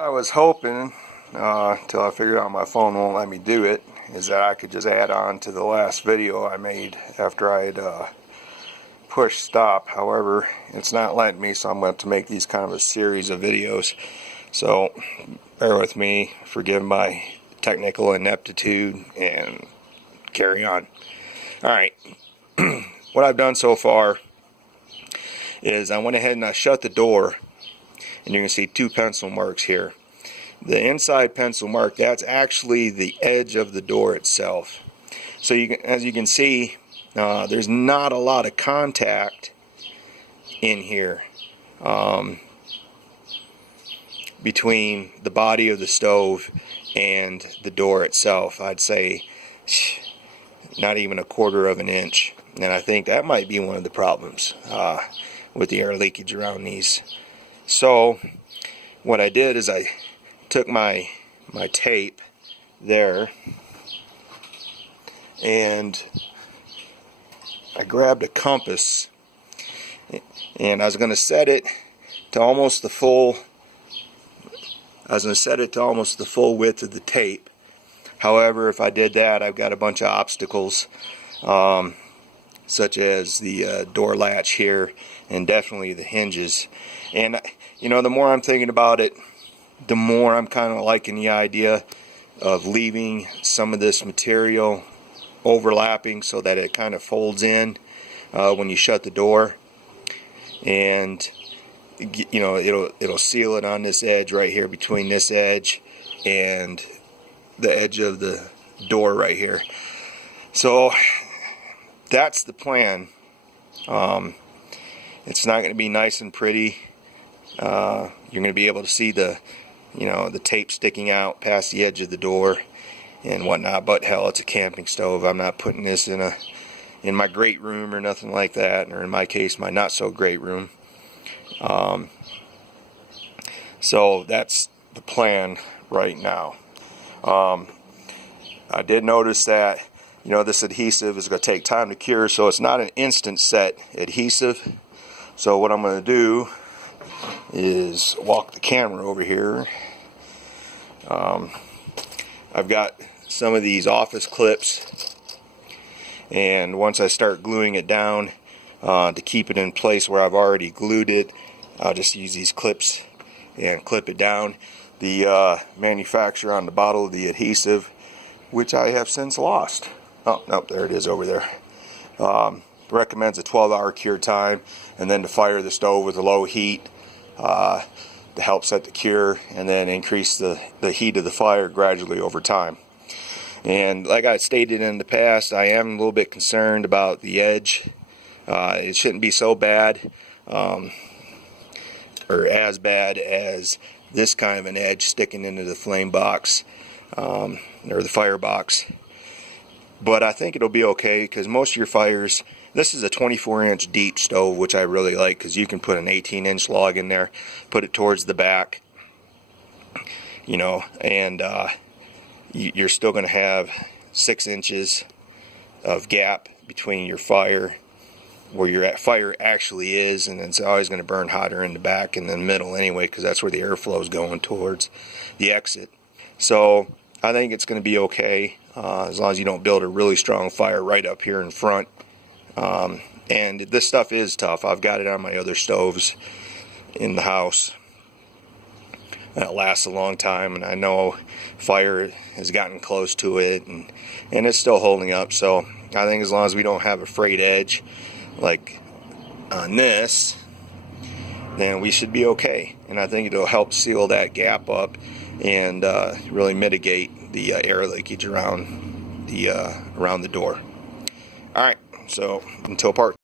I was hoping, till I figured out my phone won't let me do it, is that I could just add on to the last video I made after I had pushed stop. However, it's not letting me, so I'm going to make these kind of a series of videos. So bear with me, forgive my technical ineptitude, and carry on. Alright, what I've done so far is I went ahead and I shut the door, and you can see two pencil marks here. The inside pencil mark, that's actually the edge of the door itself. So you can, as you can see, there's not a lot of contact in here between the body of the stove and the door itself. I'd say not even a quarter of an inch, and I think that might be one of the problems with the air leakage around these. So what I did is I took my tape there and I grabbed a compass, and I was going to set it to almost the full width of the tape. However, if I did that, I've got a bunch of obstacles, such as the door latch here, and definitely the hinges. And you know, the more I'm thinking about it, the more I'm kind of liking the idea of leaving some of this material overlapping so that it kind of folds in when you shut the door, and you know, it'll seal it on this edge right here, between this edge and the edge of the door right here. So that's the plan. It's not going to be nice and pretty. You're going to be able to see the tape sticking out past the edge of the door and whatnot, but hell, it's a camping stove. I'm not putting this in my great room or nothing like that, or in my case, my not so great room. So that's the plan right now. I did notice that, you know, this adhesive is going to take time to cure, so it's not an instant set adhesive. So what I'm going to do is walk the camera over here. I've got some of these office clips, and once I start gluing it down to keep it in place where I've already glued it, I'll just use these clips and clip it down. The manufacturer on the bottle of the adhesive, which I have since lost. Oh, nope, there it is over there. Recommends a 12-hour cure time, and then to fire the stove with a low heat to help set the cure, and then increase the heat of the fire gradually over time. And like I stated in the past, I am a little bit concerned about the edge. It shouldn't be so bad, or as bad as this kind of an edge sticking into the flame box, or the fire box. But I think it'll be okay, because most of your fires, this is a 24-inch deep stove, which I really like, because you can put an 18-inch log in there, put it towards the back, you know, and you're still going to have 6 inches of gap between your fire, where your fire actually is, and it's always going to burn hotter in the back and the middle anyway, because that's where the airflow is going towards the exit. So I think it's going to be okay, as long as you don't build a really strong fire right up here in front. And this stuff is tough. I've got it on my other stoves in the house, and it lasts a long time, and I know fire has gotten close to it, and it's still holding up. So I think as long as we don't have a frayed edge like on this, then we should be okay. And I think it'll help seal that gap up and really mitigate the air leakage around the door. Alright, so until part